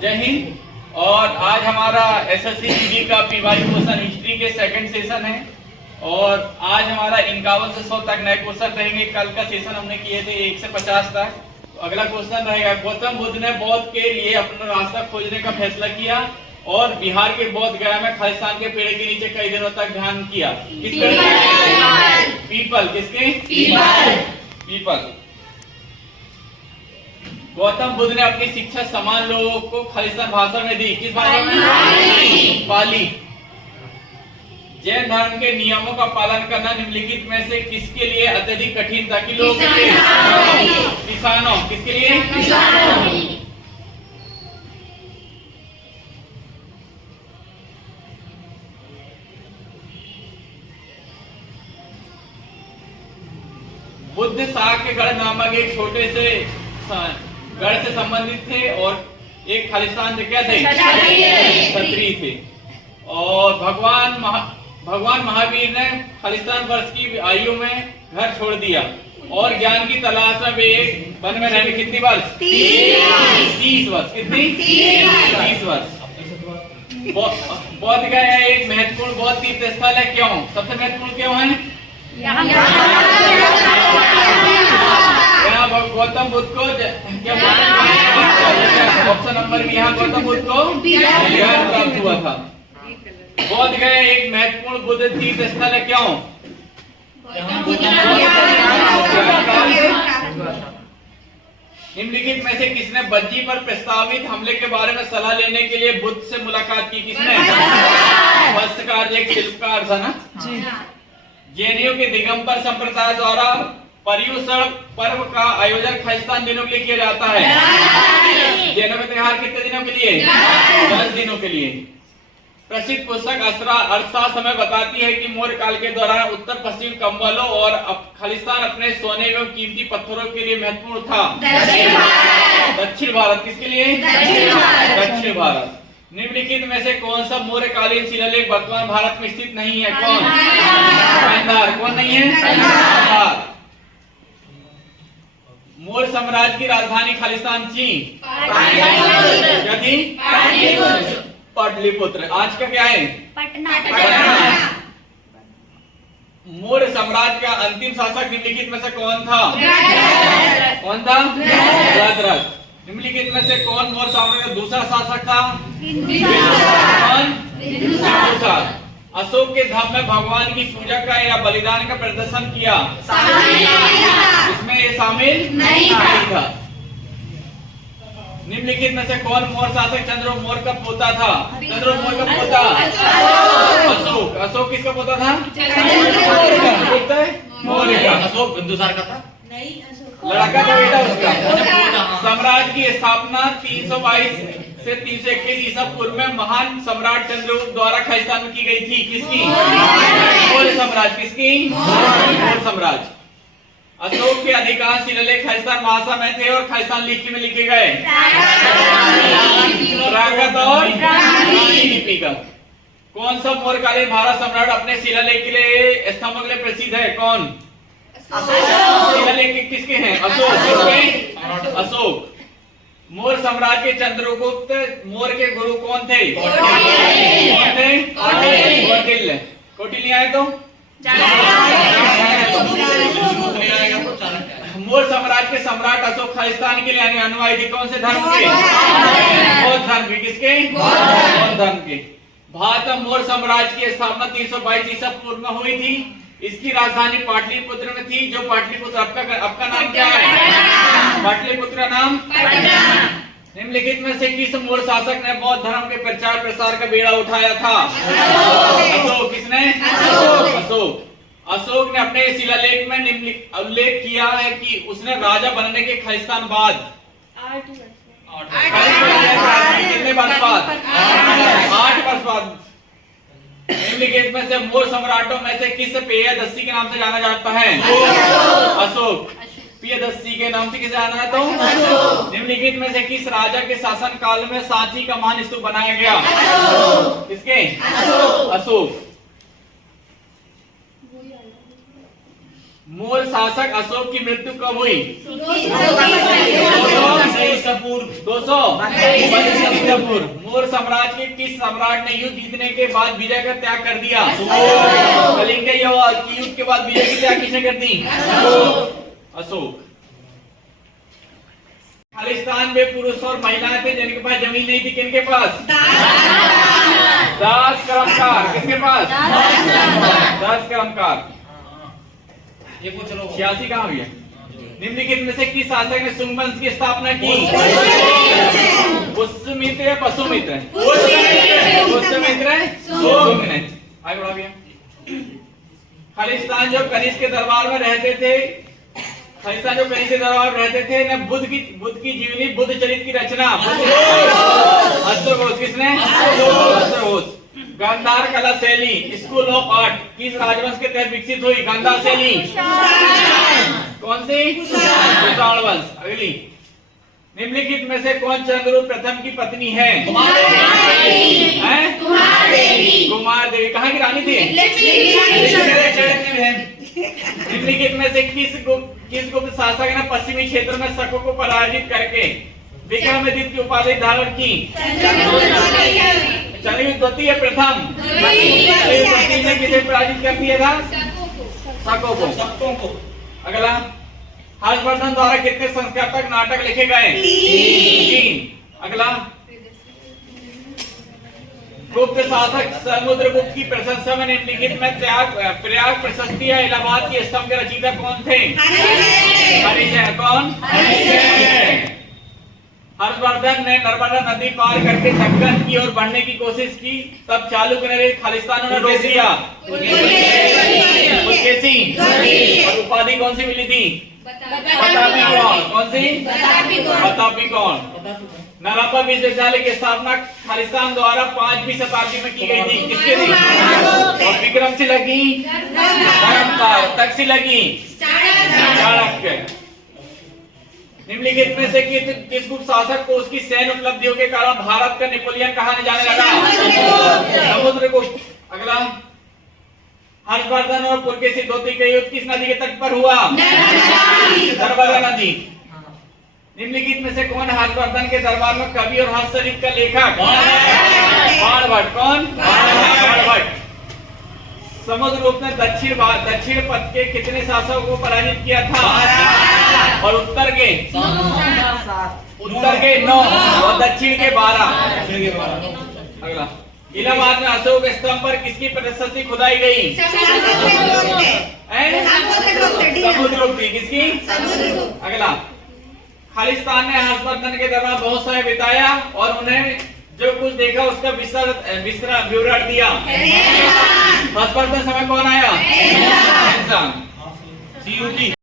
जय हिंद। और आज हमारा एसएससी जीडी का पीवाई क्वेश्चन हिस्ट्री के सेकंड सेशन है और आज हमारा 51 से 100 तक नए क्वेश्चन रहेंगे। कल का सेशन हमने किए थे 1 से 50 तक। तो अगला क्वेश्चन रहेगा, गौतम बुद्ध ने बौद्ध के लिए अपना रास्ता खोजने का फैसला किया और बिहार के बौद्ध गया में खालिस्तान के पेड़ के नीचे कई दिनों तक ध्यान किया। किस पेड़ के? पीपल। किसके? पीपल। गौतम बुद्ध ने अपनी शिक्षा समान लोगों को खालिस्तान भाषा में दी। किस भाषा में? पाली। जैन धर्म के नियमों का पालन करना निम्नलिखित में से किसके लिए अत्यधिक कठिन था? कि लोग किसानों। किसके लिए? किसानों। बुद्ध साक्यगढ़ नामक एक छोटे से गढ़ से संबंधित थे और एक खालिस्तान से क्या थे? क्षत्रिय थे। और भगवान महावीर ने खालिस्तान वर्ष की आयु में घर छोड़ दिया और ज्ञान की तलाश में एक वन में रहने कितनी वर्ष? 30 वर्ष। कितनी? 30 वर्ष। बौद्ध गया एक महत्वपूर्ण बौद्ध तीर्थ स्थल है। क्यों? सबसे महत्वपूर्ण क्यों है? यहाँ गौतम बुद्ध को क्या ऑप्शन नंबर भी यहाँ गौतम बुद्ध को ज्ञान प्राप्त हुआ था। बौद्ध गया एक महत्वपूर्ण बुद्ध तीर्थ स्थल है। क्यों? निम्नलिखित में से किसने बज्जी पर प्रस्तावित हमले के बारे में सलाह लेने के लिए बुद्ध से मुलाकात की? किसने? भाष्यकार, एक शिल्पकार था ना। जैनियों के दिगंबर संप्रदाय द्वारा पर्युषण पर्व का आयोजन खालिस्तान दिनों के लिए किया जाता है। जैनों में त्योहार कितने दिनों के लिए? 10 दिनों के लिए। प्रसिद्ध पुस्तक अर्थशास्त्र हमें बताती है कि मौर्य काल के दौरान उत्तर पश्चिम कंबलों और खालिस्तान अपने सोने एवं कीमती पत्थरों के लिए महत्वपूर्ण था। दक्षिण भारत। किसके लिए? दक्षिण भारत। निम्नलिखित में से कौन सा मौर्यकालीन शिलालेख वर्तमान भारत में स्थित नहीं है? कौन? गांधार। कौन नहीं है? गांधार। मौर्य साम्राज्य की राजधानी खालिस्तान थी? क्या थी? पाटलिपुत्र। आज का क्या है? पटना। मौर्य साम्राज्य का अंतिम शासक निम्नलिखित में से कौन था? कौन था? बृहद्रथ। निम्नलिखित में से कौन मौर्य साम्राज्य का दूसरा शासक था? कौन? अशोक के धाम में भगवान की पूजा का या बलिदान का प्रदर्शन किया? इसमें ये शामिल नहीं था। निम्नलिखित में से कौन मौर्य शासक चंद्रगुप्त मौर्य का पोता था? चंद्रगुप्त मौर्य का पोता अशोक। अशोक किसका पोता था? मौर्य का। अशोक बिंदुसार का था? नहीं, लड़का था बेटा उसका। साम्राज्य की स्थापना 322 से 321 ईसा पूर्व में महान सम्राट चंद्रगुप्त द्वारा खालिस्तान में की गई थी। किसकी? मौर्य साम्राज्य। किसकी? मौर्य साम्राज्य। अशोक के अधिकांश शिलालेख खालिस्तान भाषा में थे और खालिस्तान लिपि में लिखे गए। प्राकृत और लिपि का। कौन सा मौर्यकालीन भारत सम्राट अपने शिलालेख के लिए स्तंभों के लिए प्रसिद्ध है? कौन? शिलालेख किसके हैं? अशोक। अशोक। मौर्य साम्राज्य के चंद्रगुप्त मौर्य के गुरु कौन थे? कौटिल्य। कौटिल्य आए तो मौर्य साम्राज्य के सम्राट अशोक खालिस्तान के लिए अनुयायी थे। कौन से धर्म के? बौद्ध धर्म के। किसके? बौद्ध धर्म के। भारत में मौर्य साम्राज्य की स्थापना 322 ईसा पूर्व में हुई थी। इसकी राजधानी पाटलिपुत्र में थी। जो पाटलिपुत्र आपका नाम क्या है? पाटलिपुत्र का नाम? निम्नलिखित में से किस मौर्य शासक ने बौद्ध धर्म के प्रचार प्रसार का बीड़ा उठाया था? अशोक। किसने? अशोक। अशोक ने अपने शिलालेख में उल्लेख किया है कि उसने राजा बनने के खालिस्तान बाद 8 वर्ष बाद। निम्नलिखित में से मौर्य सम्राटों में से किस प्रियदर्शी के नाम से जाना जाता है? अशोक। प्रियदर्शी के नाम से किसे जाना है? तो निम्नलिखित में से किस राजा के शासन काल में सांची का महान स्तूप बनाया गया? किसके? अशोक। मूल शासक अशोक की मृत्यु कब हुई? 200 पूर्व। मूल साम्राज्य के किस सम्राट ने युद्ध जीतने के बाद विजय का त्याग कर दिया? कलिंग युद्ध के बाद विजय की त्याग किसने कर दी? अशोक। खालिस्तान में पुरुष और महिलाएं थे जिनके पास जमीन नहीं थी, किनके पास? दास कर्मकार। किसके पास? दास कर्मकार। ये पूछ लो 86 कहाँ हुई है? निम्नलिखित में से किस शासक ने शुंग वंश की स्थापना की? पुष्यमित्र या पशुमित्र? पुष्यमित्र शुंग ने। आगे बढ़ा भैया। खालिस्तान जो कनिष्क के दरबार में रहते थे, खालिस्तान जो कनिष्क के दरबार में रहते थे ने बुद्ध की जीवनी बुद्ध चरित्र की रचना अश्वघोष। किसने? अश्वघोष। गांधार कला शैली स्कूल ऑफ आर्ट किस राजवंश के तहत विकसित हुई? गांधार शैली कौन सी? कुषाण वंश। अगली, निम्नलिखित में से कौन चंद्रगुप्त प्रथम की पत्नी है? कुमार देवी। कहाँ की रानी थी? निम्नलिखित में से किस गुप्त शासक ने पश्चिमी क्षेत्र में शकों को पराजित करके विक्रमादित्य की उपाधि धारण की? चंद्रगुप्त द्वितीय प्रथम। चंद्रगुप्त ने किसे पराजित कर दिया था? शकों को। अगला, हर्षवर्धन द्वारा कितने संस्कारात्मक नाटक लिखे गए? 3। अगला, गुप्त शासक समुद्रगुप्त की प्रशंसा में निम्नलिखित में प्रयाग प्रशस्ति या इलाहाबाद की स्तंभ के रचयिता कौन थे? हरिशंकर। कौन? हर्षवर्धन ने नर्मदा नदी पार करके दक्कन की ओर बढ़ने की कोशिश की, तब चालुक्य ने खालिस्तानों ने रोक दिया। पुलकेशी। और उपाधि कौन सी मिली थी? बतापी कौन? कौन सी? बतापी कौन? नालंदा विश्वविद्यालय की स्थापना खालिस्तान द्वारा 5वीं शताब्दी में की गई थी, किसके थी? और विक्रमशिला की तक्षशिला की चाणक्य। निम्नलिखित में से किस गुप्त शासक को उसकी सैन्य उपलब्धियों के कारण भारत का नेपोलियन कहा जाने लगा? समुद्रगुप्त। अगला, हर्षवर्धन और पुलकेशी द्वितीय का युद्ध किस नदी के तट पर हुआ? नर्मदा नदी। निम्नलिखित में से कौन हर्षवर्धन के दरबार में कवि और हस्तलिखित का लेखक? बाणभट्ट। कौन? बाणभट्ट। समुद्रगुप्त ने दक्षिण पथ के कितने शासकों को पराजित किया था? और उत्तर के 9 और दक्षिण के 12। अगला, इलाहाबाद में अशोक स्तंभ पर किसकी प्रशस्ति खुदाई गई? समुद्रगुप्त की। किसकी? अगला, खालिस्तान ने हर्षवर्धन के दरबार बहुत समय बिताया और उन्हें जो कुछ देखा उसका विवरण दिया। हर्षवर्धन समय कौन आया? इंसान। CUT।